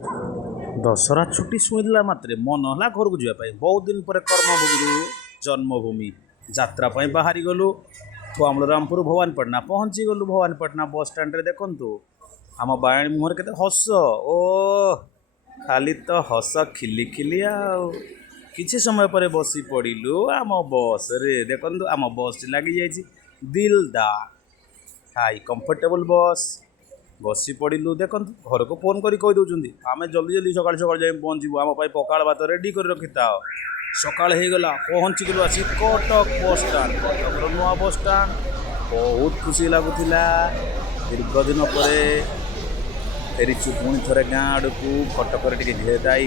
दशहरा छुट्टी शुणिला मात्रे मन है घर को जावाई बहुत दिन पर कर्मभूमि जन्मभूमि यात्रा बाहरी गलु अमलरामपुर भवानीपाटना पहुँची गलु भवानीपाटना बस स्टाण्ड देखु आम बायणी मुहर के हस ओ खाली तो हस खिली खिली किछि समय पर बसी पड़िलु आम बस रे देखु आम बस लगी जाइए दिलदार हाई कंफर्टेबल बस बसी पड़िलु देखु घर को फोन करी कही दौरान आम जल्दी जल्दी सका सका जा पहुँचू आम पखाड़ भात रेडी कर रखी था सकाल हो गला पहुँची गलु आसी कटक बस स्टाण्ड कटक नुआ बस स्टाण्ड बहुत खुशी लगुला दीर्घ दिन पर फेरीचु पुणी थे गाँ आड़ को कटक घेदाई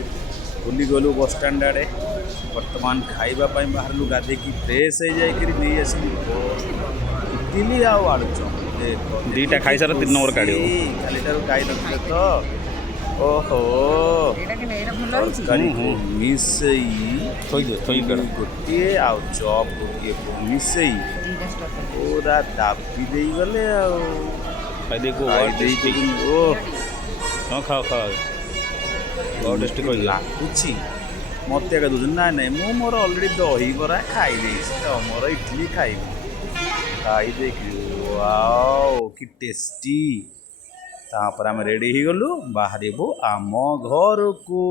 बुली गलु बस स्टाण्ड आड़े बर्तमान खावाई बाहर गाधे फ्रेश हो जाए नहीं आसली इडली आलुचम दीटा खाई सारा 3 नंबर काढ़ खाली खाई नथिले तो ओहो तरकारी को मिसई गोटे आउ चप गोटे मिसई पूरा दाबी दे गले खाओ खाओ बहुत टेस्टी कह लगुच मत ना ना मु मोर अलरेडी दही बरा खाई मोर इडली खाई वाओ कि टेस्टी तापर आम रेडी हो गलु बाहर आम घर को।